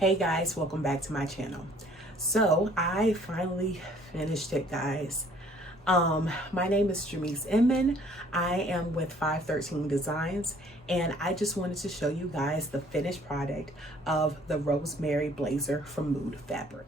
Hey guys, welcome back to my channel. So I finally finished it, guys. My name is Jamise Inman. I am with 513 Designs, and I just wanted to show you guys the finished product of the Rosemary Blazer from Mood Fabric.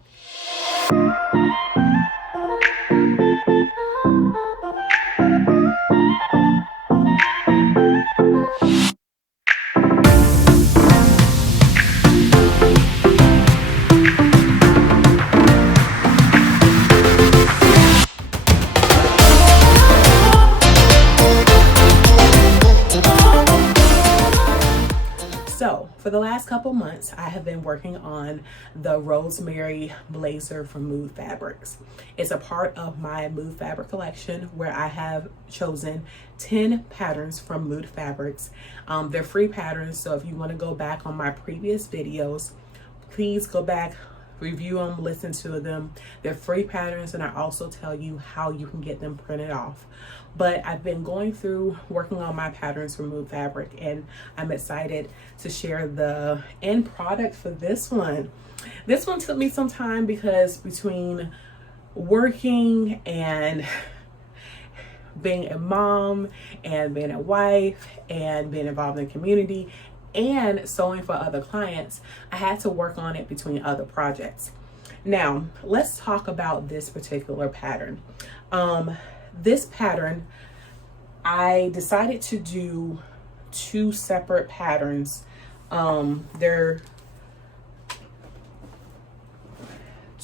So for the last couple months, I have been working on the Rosemary Blazer from Mood Fabrics. It's a part of my Mood Fabric collection where I have chosen 10 patterns from Mood Fabrics. They're free patterns, so if you want to go back on my previous videos, please go back, review them, listen to them. They're free patterns, and I also tell you how you can get them printed off. But I've been going through working on my patterns for Mood Fabric, and I'm excited to share the end product for this one. This one took me some time because between working and being a mom and being a wife and being involved in the community and sewing for other clients, I had to work on it between other projects. Now, let's talk about this particular pattern. This pattern, I decided to do two separate patterns. They're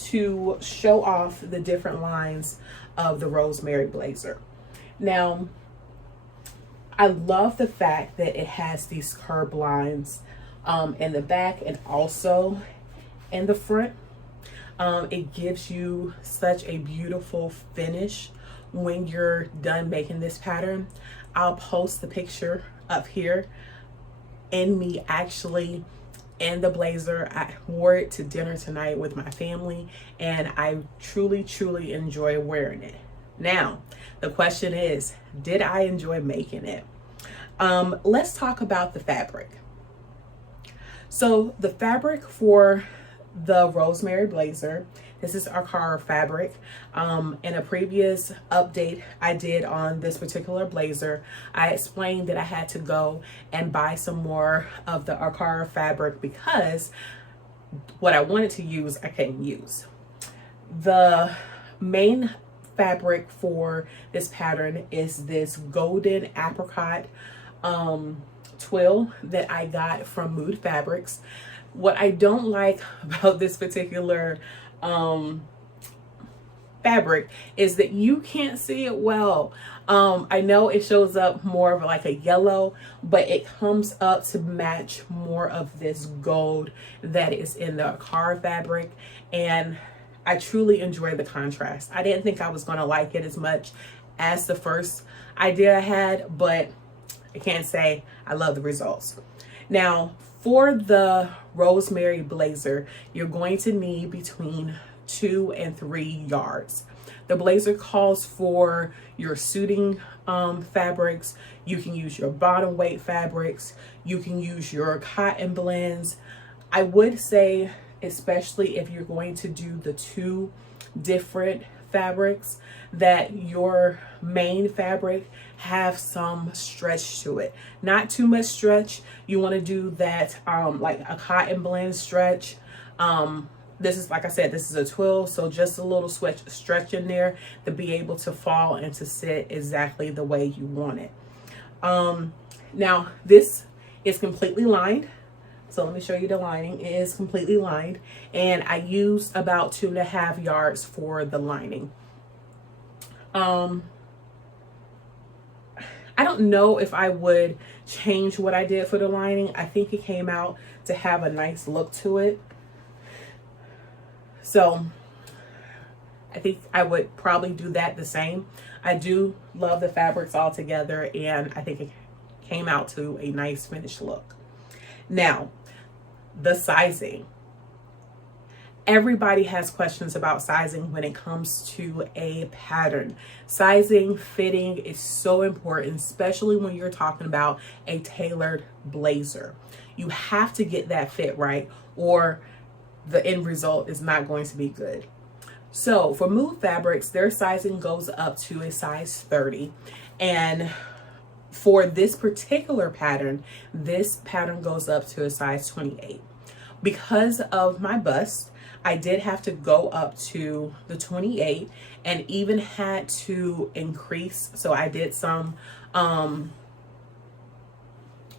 to show off the different lines of the Rosemary Blazer. Now, I love the fact that it has these curved lines in the back and also in the front. It gives you such a beautiful finish when you're done making this pattern. I'll post the picture up here in me actually in the blazer. I wore it to dinner tonight with my family, and I truly enjoy wearing it. Now, the question is, did I enjoy making it? Let's talk about the fabric. So the fabric for the Rosemary Blazer, this is Akara fabric. In a previous update I did on this particular blazer, I explained that I had to go and buy some more of the Akara fabric because what I wanted to use, I couldn't use. The main fabric for this pattern is this golden apricot twill that I got from Mood Fabrics. What I don't like about this particular fabric is that you can't see it well. I know it shows up more of like a yellow, but it comes up to match more of this gold that is in the Akara fabric, and I truly enjoy the contrast. I didn't think I was going to like it as much as the first idea I had, but I can't say I love the results. Now, for the Rosemary Blazer, you're going to need between 2 and 3 yards. The blazer calls for your suiting fabrics. You can use your bottom weight fabrics. You can use your cotton blends. I would say, especially if you're going to do the two different fabrics, that your main fabric have some stretch to it. Not too much stretch. You want to do that like a cotton blend stretch. This is, like I said, this is a twill, so just a little stretch in there to be able to fall and to sit exactly the way you want it. Now, this is completely lined. So let me show you the lining. It is completely lined, and I used about 2.5 yards for the lining. I don't know if I would change what I did for the lining. I think it came out to have a nice look to it. So I think I would probably do that the same. I do love the fabrics all together, and I think it came out to a nice finished look. Now, the sizing. Everybody has questions about sizing when it comes to a pattern. Sizing, fitting is so important, especially when you're talking about a tailored blazer. You have to get that fit right, or the end result is not going to be good. So for Move Fabrics, their sizing goes up to a size 30. And for this particular pattern, this pattern goes up to a size 28. Because of my bust, I did have to go up to the 28 and even had to increase. So I did some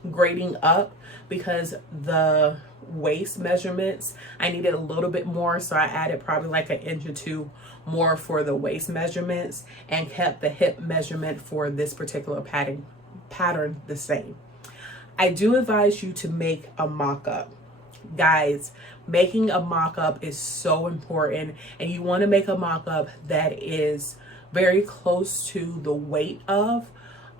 grading up because the waist measurements, I needed a little bit more. So I added probably like 1 inch or 2 more for the waist measurements and kept the hip measurement for this particular pattern the same. I do advise you to make a mock-up. Guys, making a mock-up is so important, and you want to make a mock-up that is very close to the weight of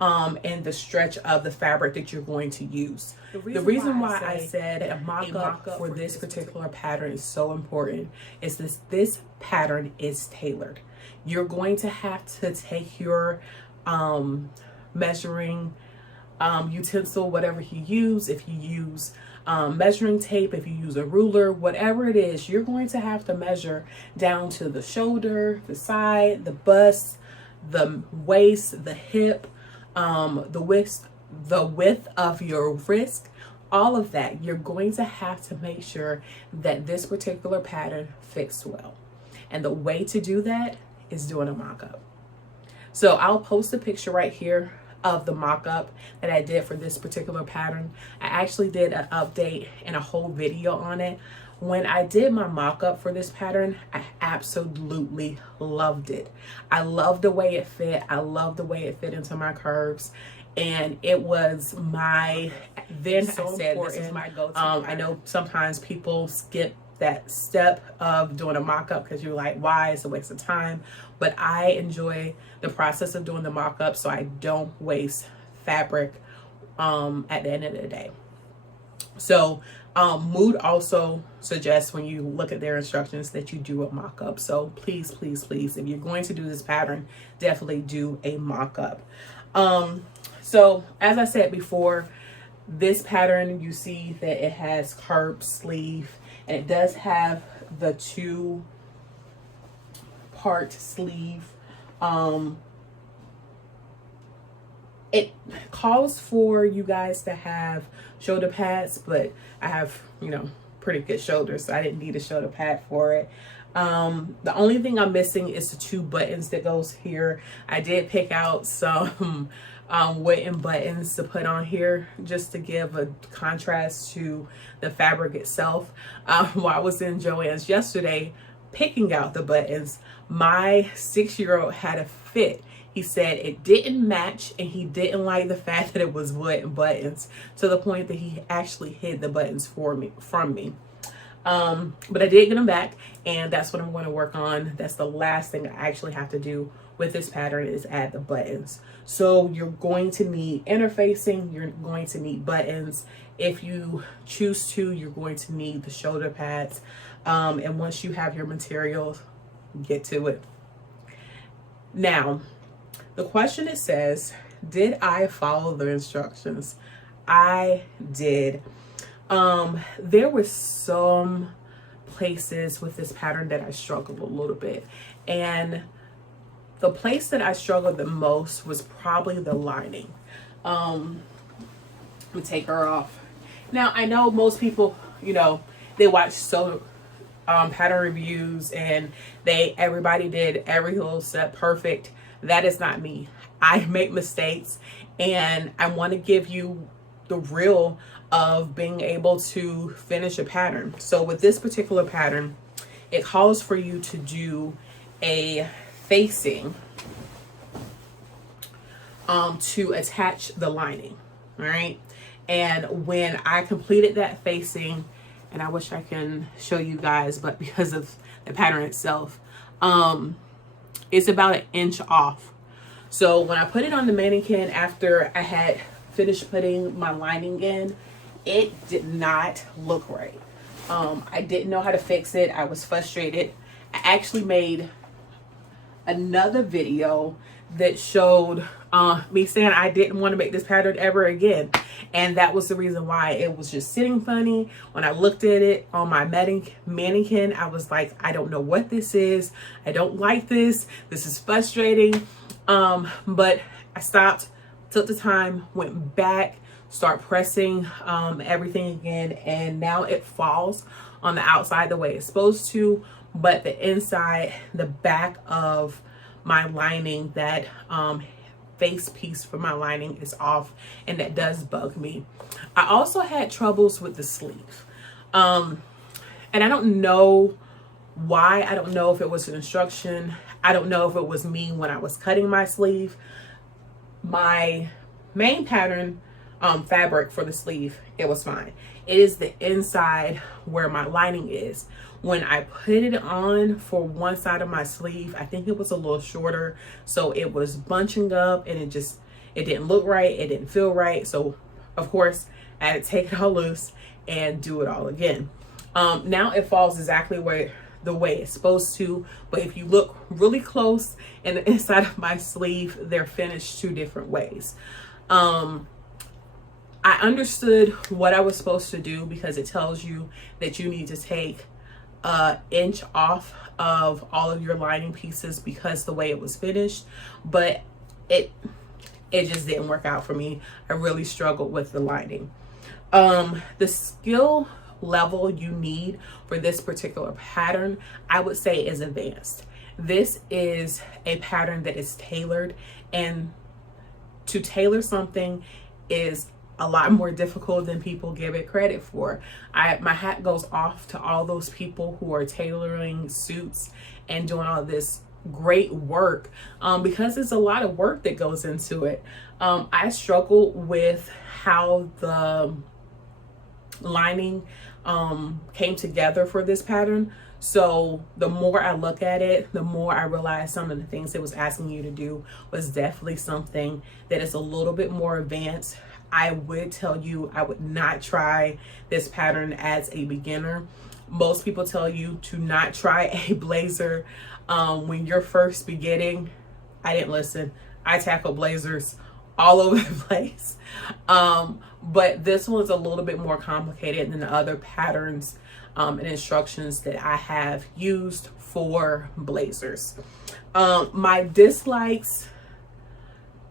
and the stretch of the fabric that you're going to use. The reason why I said a mock-up for this particular pattern is so important is this pattern is tailored. You're going to have to take your measuring utensil, whatever you use, if you use measuring tape, if you use a ruler, whatever it is, you're going to have to measure down to the shoulder, the side, the bust, the waist, the hip, the width of your wrist, all of that. You're going to have to make sure that this particular pattern fits well. And the way to do that is doing a mock-up. So I'll post a picture right here of the mock-up that I did for this particular pattern. I actually did an update and a whole video on it. When I did my mock-up for this pattern, I absolutely loved it. I loved the way it fit. I loved the way it fit into my curves. And it was my, then so I said, this is my go-to. I know sometimes people skip that step of doing a mock-up because you're like, why? It's a waste of time. But I enjoy the process of doing the mock-up so I don't waste fabric at the end of the day. So Mood also suggests when you look at their instructions that you do a mock-up. So please, please, please, if you're going to do this pattern, definitely do a mock-up. So as I said before, this pattern, you see that it has curved sleeve, and it does have the 2-part sleeve. It calls for you guys to have shoulder pads, but I have, pretty good shoulders, so I didn't need a shoulder pad for it. The only thing I'm missing is the 2 buttons that goes here. I did pick out some wooden buttons to put on here just to give a contrast to the fabric itself. While I was in Joann's yesterday picking out the buttons, my 6-year-old had a fit. He said it didn't match, and he didn't like the fact that it was wooden buttons, to the point that he actually hid the buttons from me. But I did get them back, and that's what I'm going to work on. That's the last thing I actually have to do with this pattern, is add the buttons. So you're going to need interfacing, you're going to need buttons. If you choose to, you're going to need the shoulder pads. And once you have your materials, get to it. Now, the question, it says, did I follow the instructions? I did. There were some places with this pattern that I struggled a little bit, and the place that I struggled the most was probably the lining. Let me take her off. Now, I know most people, they watch pattern reviews and everybody did every little step perfect. That is not me. I make mistakes, and I want to give you the real of being able to finish a pattern. So with this particular pattern, it calls for you to do a facing to attach the lining. All right. And when I completed that facing, and I wish I can show you guys, but because of the pattern itself, it's about 1 inch off. So when I put it on the mannequin after I had finished putting my lining in, it did not look right. I didn't know how to fix it. I was frustrated. I actually made another video that showed me saying I didn't want to make this pattern ever again. And that was the reason why it was just sitting funny. When I looked at it on my mannequin, I was like, I don't know what this is. I don't like this. This is frustrating. But I stopped, took the time, went back, start pressing everything again. And now it falls on the outside the way it's supposed to. But the inside, the back of my lining, that face piece for my lining is off, and that does bug me. I also had troubles with the sleeve, and I don't know why. I don't know if it was an instruction. I don't know if it was me when I was cutting my sleeve. My main pattern fabric for the sleeve, it was fine. It is the inside where my lining is. When I put it on for one side of my sleeve, I think it was a little shorter, so it was bunching up, and it didn't look right. It didn't feel right. So of course I had to take it all loose and do it all again. Now it falls exactly the way it's supposed to, but if you look really close in the inside of my sleeve, they're finished two different ways. I understood what I was supposed to do, because it tells you that you need to take an inch off of all of your lining pieces because the way it was finished, but it just didn't work out for me. I really struggled with the lining. The skill level you need for this particular pattern, I would say, is advanced. This is a pattern that is tailored, and to tailor something is a lot more difficult than people give it credit for. My hat goes off to all those people who are tailoring suits and doing all this great work, because there's a lot of work that goes into it. I struggle with how the lining came together for this pattern. So the more I look at it, the more I realize some of the things it was asking you to do was definitely something that is a little bit more advanced. I would tell you, I would not try this pattern as a beginner. Most people tell you to not try a blazer when you're first beginning. I didn't listen. I tackle blazers all over the place. But this one's a little bit more complicated than the other patterns and instructions that I have used for blazers. My dislikes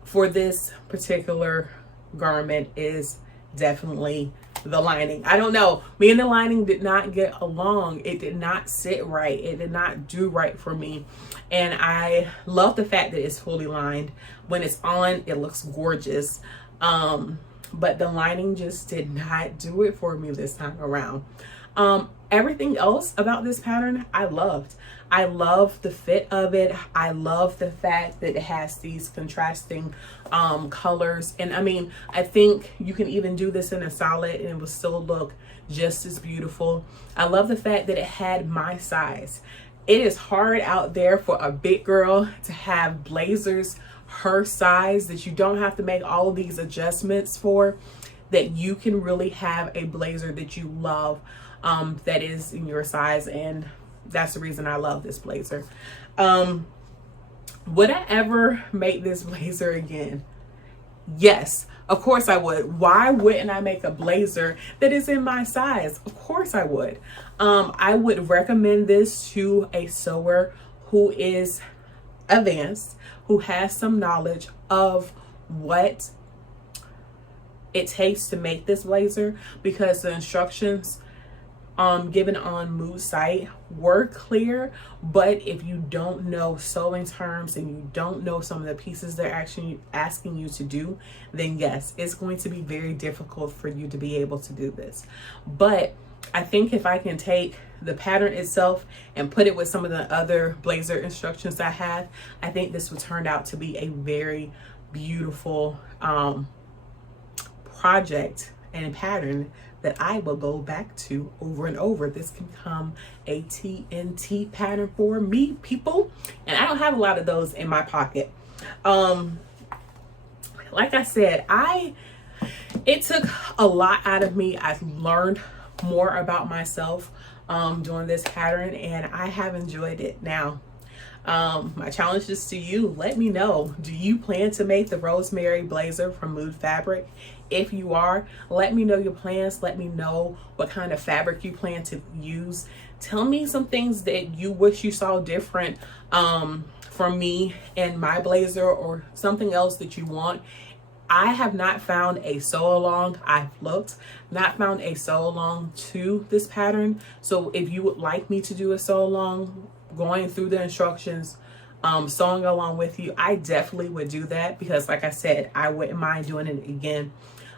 for this particular garment is definitely the lining. I don't know, me and the lining did not get along. It did not sit right. It did not do right for me. And I love the fact that it's fully lined. When it's on, it looks gorgeous. But the lining just did not do it for me this time around. Everything else about this pattern I loved. I love the fit of it. I love the fact that it has these contrasting colors. And I mean, I think you can even do this in a solid and it will still look just as beautiful. I love the fact that it had my size. It is hard out there for a big girl to have blazers her size that you don't have to make all of these adjustments for, that you can really have a blazer that you love that is in your size. And that's the reason I love this blazer. Would I ever make this blazer again? Yes, of course I would. Why wouldn't I make a blazer that is in my size? Of course I would. I would recommend this to a sewer who is advanced, who has some knowledge of what it takes to make this blazer, because the instructions given on Mood's site were clear, but if you don't know sewing terms and you don't know some of the pieces they're actually asking you to do, then yes, it's going to be very difficult for you to be able to do this. But I think if I can take the pattern itself and put it with some of the other blazer instructions I have, I think this would turn out to be a very beautiful project and a pattern that I will go back to over and over. This can become a TNT pattern for me, people. And I don't have a lot of those in my pocket. Like I said, it took a lot out of me. I've learned more about myself doing this pattern, and I have enjoyed it. Now, My challenge is to you. Let me know. Do you plan to make the Rosemary Blazer from Mood Fabric? If you are, let me know your plans. Let me know what kind of fabric you plan to use. Tell me some things that you wish you saw different from me and my blazer, or something else that you want. I have not found a sew along. I've looked, not found a sew along to this pattern. So if you would like me to do a sew along, going through the instructions, sewing along with you, I definitely would do that, because like I said, I wouldn't mind doing it again.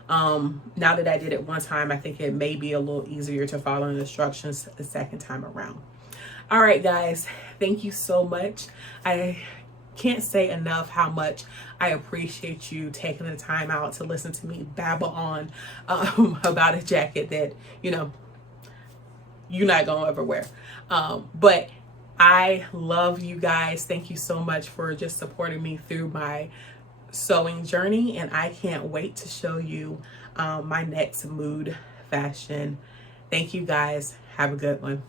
Now that I did it one time, I think it may be a little easier to follow the instructions the second time around. All right, guys, thank you so much. I can't say enough how much I appreciate you taking the time out to listen to me babble on about a jacket that, you know, you're not gonna ever wear. But I love you guys. Thank you so much for just supporting me through my sewing journey, and I can't wait to show you my next mood fashion. Thank you guys. Have a good one.